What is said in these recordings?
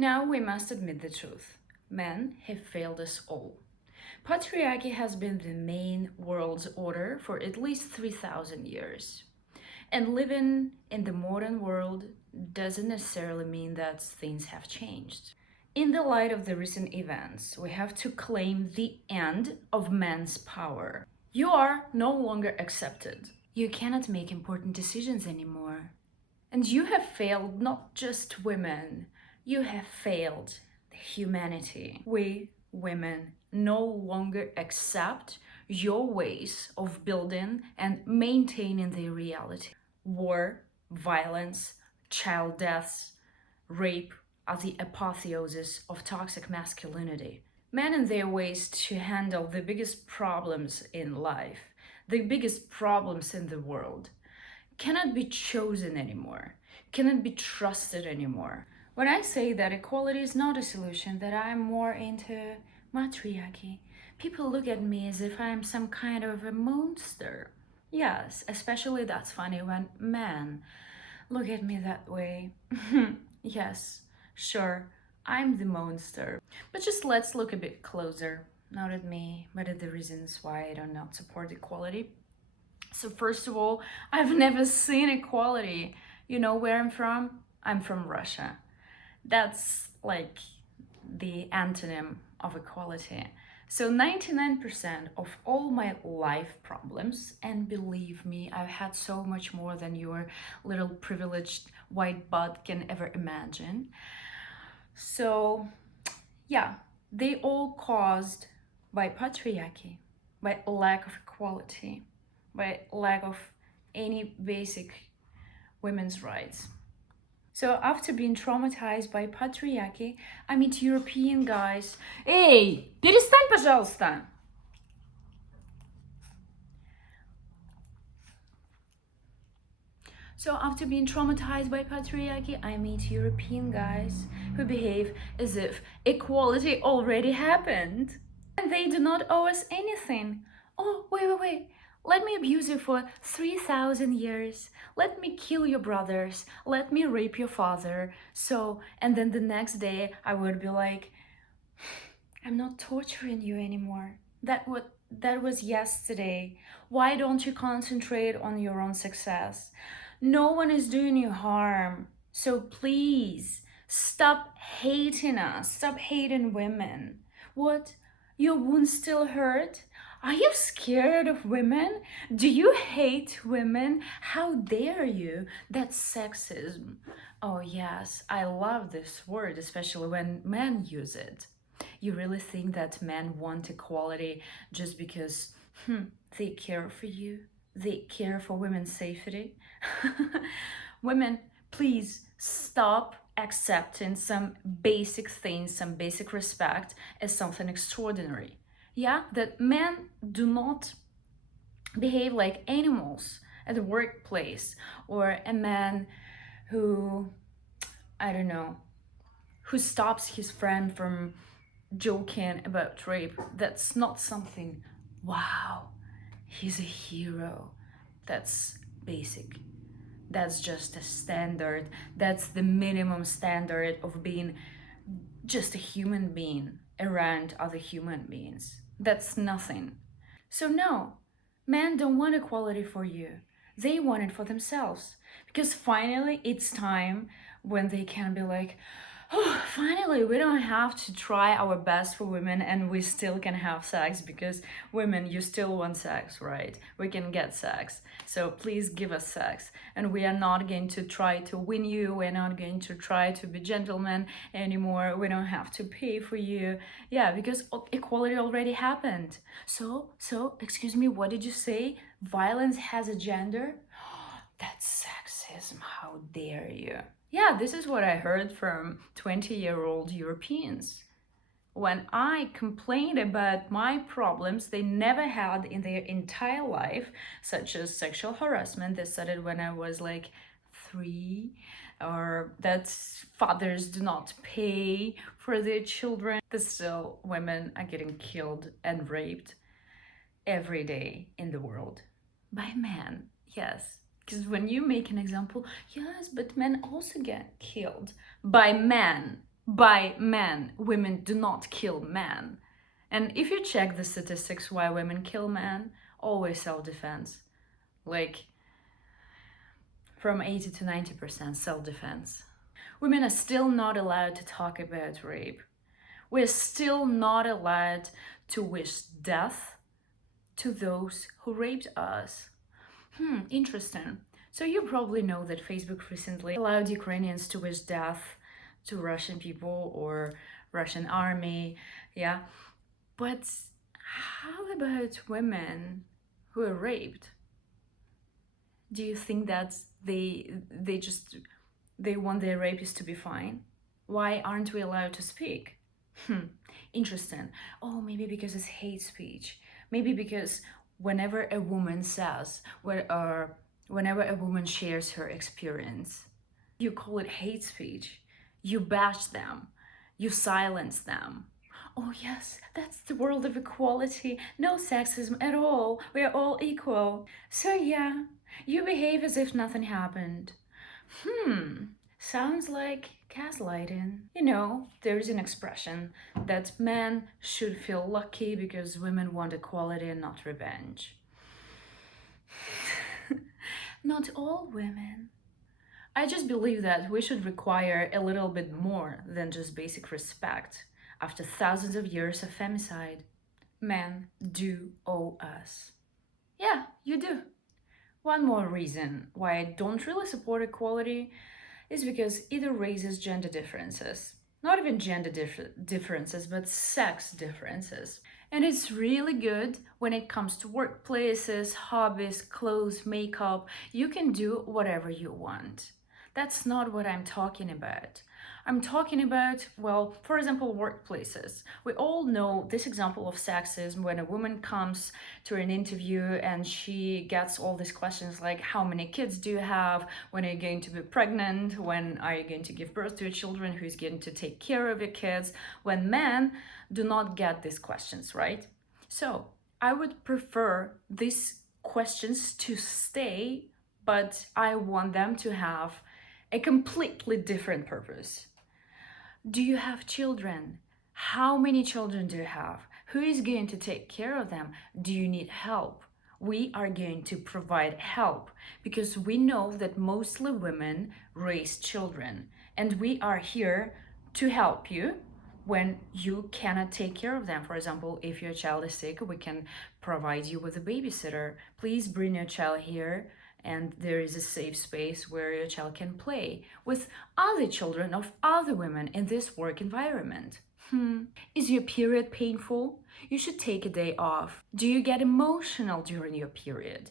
Now we must admit the truth. Men have failed us all. Patriarchy has been the main world's order for at least 3,000 years. And living in the modern world doesn't necessarily mean that things have changed. In the light of the recent events, we have to claim the end of men's power. You are no longer accepted. You cannot make important decisions anymore. And you have failed not just women, you have failed humanity. We, women, no longer accept your ways of building and maintaining the reality. War, violence, child deaths, rape are the apotheosis of toxic masculinity. Men and their ways to handle the biggest problems in life, the biggest problems in the world, cannot be chosen anymore, cannot be trusted anymore. When I say that equality is not a solution, that I'm more into matriarchy, people look at me as if I'm some kind of a monster. Yes, especially that's funny when men look at me that way. Yes, sure, I'm the monster. But just let's look a bit closer, not at me, but at the reasons why I do not support equality. So first of all, I've never seen equality. You know where I'm from? I'm from Russia. That's like the antonym of equality. So 99% of all my life problems, and believe me, I've had so much more than your little privileged white butt can ever imagine. So yeah, they all caused by patriarchy, by lack of equality, by lack of any basic women's rights. So after being traumatized by patriarchy, I meet European guys. Эй, перестань, пожалуйста! So after being traumatized by patriarchy, I meet European guys who behave as if equality already happened. And they do not owe us anything. Oh, wait. Let me abuse you for 3,000 years. Let me kill your brothers. Let me rape your father. So, and then the next day I would be like, I'm not torturing you anymore. That was yesterday. Why don't you concentrate on your own success? No one is doing you harm. So please, stop hating us. Stop hating women. What? Your wounds still hurt? Are you scared of women? Do you hate women? How dare you? That's sexism. Oh yes, I love this word, especially when men use it. You really think that men want equality just because they care for you? They care for women's safety? Women, please stop accepting some basic things, some basic respect as something extraordinary. Yeah, that men do not behave like animals at the workplace, or a man who, I don't know, who stops his friend from joking about rape. That's not something, wow, he's a hero. That's basic. That's just a standard. That's the minimum standard of being just a human being around other human beings. That's nothing. So no, men don't want equality for you. They want it for themselves. Because finally it's time when they can be like, oh, finally, we don't have to try our best for women and we still can have sex, because women, you still want sex, right? We can get sex. So please give us sex. And we are not going to try to win you. We're not going to try to be gentlemen anymore. We don't have to pay for you. Yeah, because equality already happened. So, excuse me, what did you say? Violence has a gender? That's sexism. How dare you? Yeah, this is what I heard from 20-year-old Europeans. When I complained about my problems they never had in their entire life, such as sexual harassment that started when I was like 3, or that fathers do not pay for their children, that still women are getting killed and raped every day in the world by men. Yes. Because when you make an example, yes, but men also get killed by men, by men. Women do not kill men. And if you check the statistics why women kill men, always self-defense. Like from 80 to 90% self-defense. Women are still not allowed to talk about rape. We're still not allowed to wish death to those who raped us. Interesting. So you probably know that Facebook recently allowed Ukrainians to wish death to Russian people or Russian army, yeah. But how about women who are raped? Do you think that they want their rapists to be fine? Why aren't we allowed to speak? Interesting. Oh, maybe because it's hate speech. Maybe because whenever a woman says, whenever a woman shares her experience, you call it hate speech. You bash them. You silence them. Oh yes, that's the world of equality. No sexism at all. We are all equal. So yeah, you behave as if nothing happened. Sounds like gaslighting. You know, there's an expression that men should feel lucky because women want equality and not revenge. Not all women. I just believe that we should require a little bit more than just basic respect after thousands of years of femicide. Men do owe us. Yeah, you do. One more reason why I don't really support equality is because it erases gender differences. Not even gender differences, but sex differences. And it's really good when it comes to workplaces, hobbies, clothes, makeup. You can do whatever you want. That's not what I'm talking about. I'm talking about, well, for example, workplaces. We all know this example of sexism when a woman comes to an interview and she gets all these questions like, how many kids do you have? When are you going to be pregnant? When are you going to give birth to your children? Who's going to take care of your kids? When men do not get these questions, right? So I would prefer these questions to stay, but I want them to have a completely different purpose. Do you have children? How many children do you have? Who is going to take care of them? Do you need help? We are going to provide help because we know that mostly women raise children, and we are here to help you when you cannot take care of them. For example, if your child is sick, we can provide you with a babysitter. Please bring your child here, and there is a safe space where your child can play with other children of other women in this work environment. Is your period painful? You should take a day off. Do you get emotional during your period?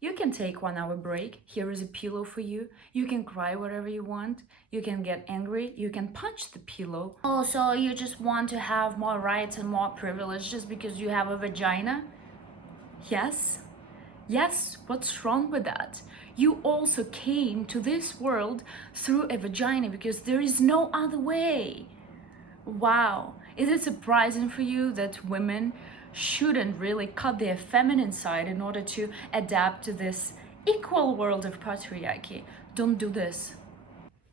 You can take 1 hour break. Here is a pillow for you. You can cry whatever you want. You can get angry. You can punch the pillow. Oh, so you just want to have more rights and more privilege just because you have a vagina? Yes. Yes, what's wrong with that? You also came to this world through a vagina because there is no other way. Wow, is it surprising for you that women shouldn't really cut their feminine side in order to adapt to this equal world of patriarchy? Don't do this.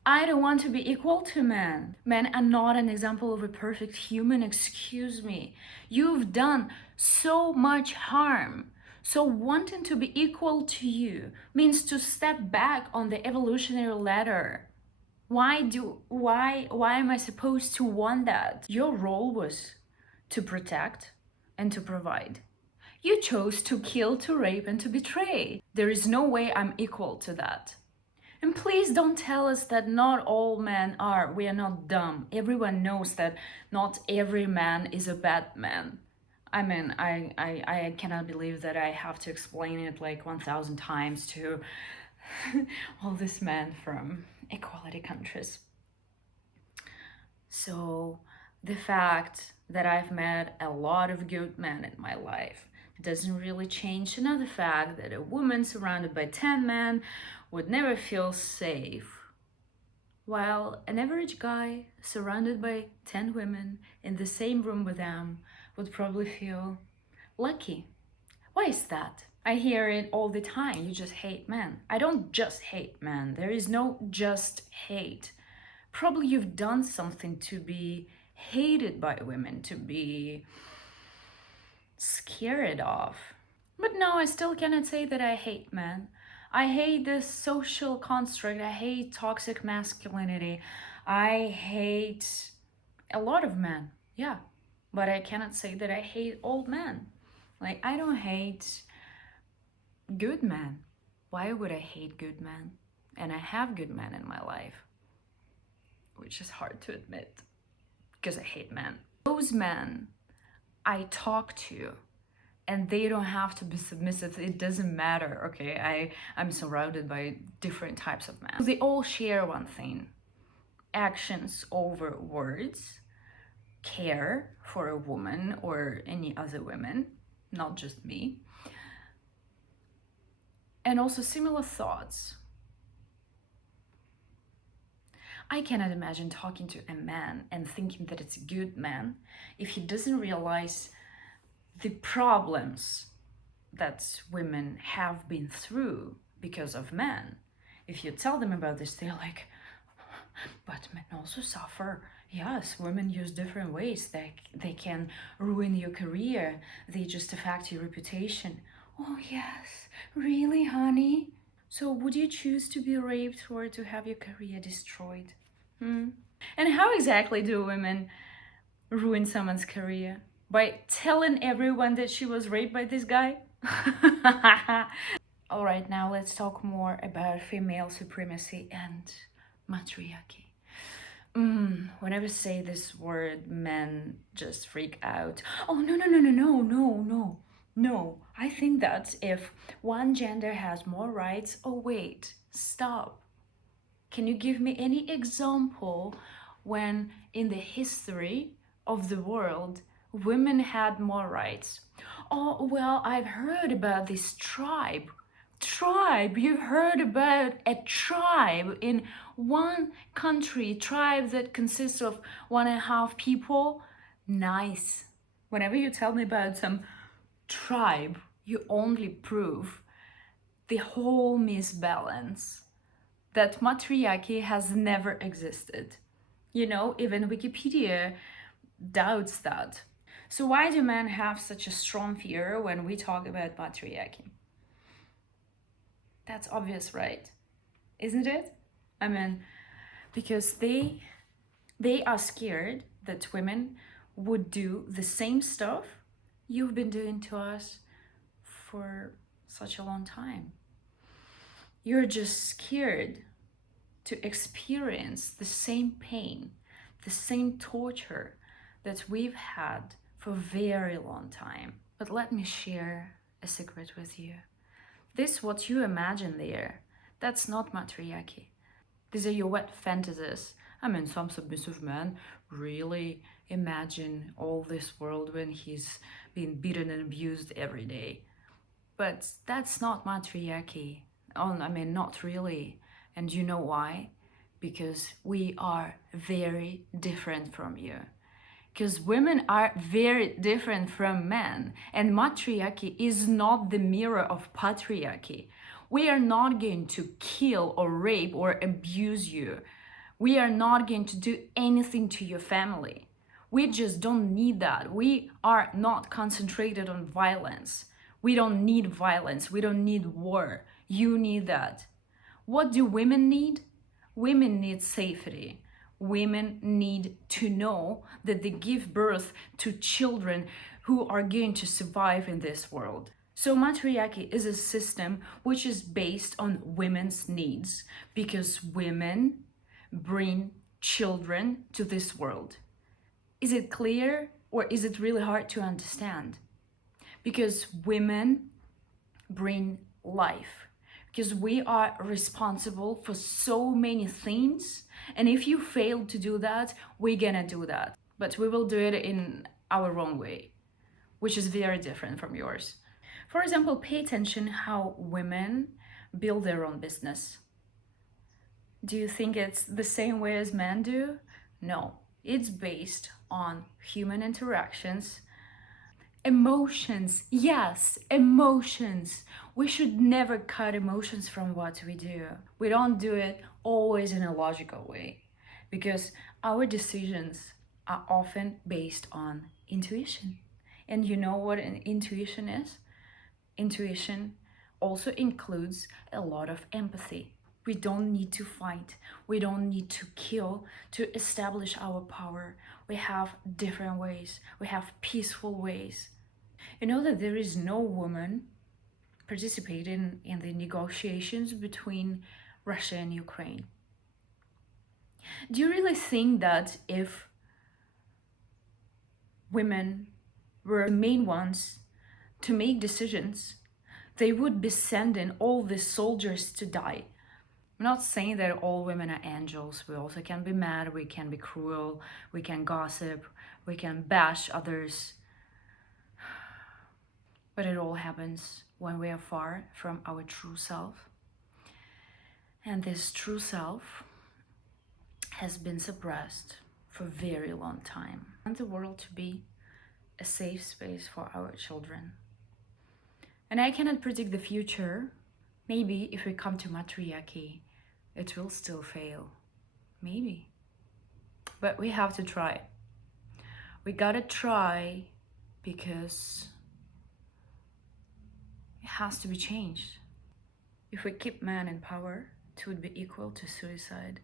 I don't want to be equal to men. Men are not an example of a perfect human, excuse me. You've done so much harm. So wanting to be equal to you means to step back on the evolutionary ladder. Why am I supposed to want that? Your role was to protect and to provide. You chose to kill, to rape, and to betray. There is no way I'm equal to that. And please don't tell us that not all men are. We are not dumb. Everyone knows that not every man is a bad man. I mean, I cannot believe that I have to explain it like 1,000 times to all these men from equality countries. So the fact that I've met a lot of good men in my life doesn't really change another fact that a woman surrounded by 10 men would never feel safe, while an average guy surrounded by 10 women in the same room with them would probably feel lucky. Why is that? I hear it all the time. You just hate men. I don't just hate men. There is no just hate. Probably you've done something to be hated by women, to be scared of. But no, I still cannot say that I hate men. I hate this social construct. I hate toxic masculinity. I hate a lot of men. Yeah. But I cannot say that I hate old men. Like, I don't hate good men. Why would I hate good men? And I have good men in my life, which is hard to admit because I hate men. Those men I talk to, and they don't have to be submissive. It doesn't matter, okay? I'm surrounded by different types of men. They all share one thing: actions over words, care for a woman or any other women, not just me, and also similar thoughts. I cannot imagine talking to a man and thinking that it's a good man if he doesn't realize the problems that women have been through because of men. If you tell them about this, they're like, but men also suffer. Yes, women use different ways. They can ruin your career. They just affect your reputation. Oh yes, really, honey? So would you choose to be raped or to have your career destroyed? And how exactly do women ruin someone's career? By telling everyone that she was raped by this guy? All right, now let's talk more about female supremacy and matriarchy. Whenever I say this word, men just freak out. Oh, no, no, no, no, no, no, no. No, I think that if one gender has more rights, oh wait, stop. Can you give me any example when in the history of the world women had more rights? Oh, well, I've heard about this tribe. You've heard about a tribe in one country, tribe that consists of 1.5 people? Nice. Whenever you tell me about some tribe, you only prove the whole misbalance that matriarchy has never existed. You know, even Wikipedia doubts that. So why do men have such a strong fear when we talk about patriarchy? That's obvious, right? Isn't it? I mean, because they are scared that women would do the same stuff you've been doing to us for such a long time. You're just scared to experience the same pain, the same torture that we've had for a very long time. But let me share a secret with you. This, what you imagine there, that's not matriarchy. These are your wet fantasies. I mean, some submissive men really imagine all this world when he's being beaten and abused every day. But that's not matriarchy. I mean, not really. And you know why? Because we are very different from you. Because women are very different from men. And matriarchy is not the mirror of patriarchy. We are not going to kill or rape or abuse you. We are not going to do anything to your family. We just don't need that. We are not concentrated on violence. We don't need violence. We don't need war. You need that. What do women need? Women need safety. Women need to know that they give birth to children who are going to survive in this world. So matriarchy is a system which is based on women's needs because women bring children to this world. Is it clear or is it really hard to understand? Because women bring life. Because we are responsible for so many things. And if you fail to do that, we're gonna do that. But we will do it in our own way, which is very different from yours. For example, pay attention how women build their own business. Do you think it's the same way as men do? No, it's based on human interactions. Emotions, yes, emotions. We should never cut emotions from what we do. We don't do it always in a logical way. because our decisions are often based on intuition. And you know what an intuition is? Intuition also includes a lot of empathy. We don't need to fight. We don't need to kill to establish our power. We have different ways. We have peaceful ways. You know that there is no woman participating in the negotiations between Russia and Ukraine. Do you really think that if women were the main ones to make decisions, they would be sending all the soldiers to die? I'm not saying that all women are angels. We also can be mad, we can be cruel, we can gossip, we can bash others. But it all happens when we are far from our true self. And this true self has been suppressed for a very long time. I want the world to be a safe space for our children. And I cannot predict the future. Maybe if we come to matriarchy, it will still fail. Maybe. But we have to try. We gotta try because it has to be changed. If we keep man in power, it would be equal to suicide.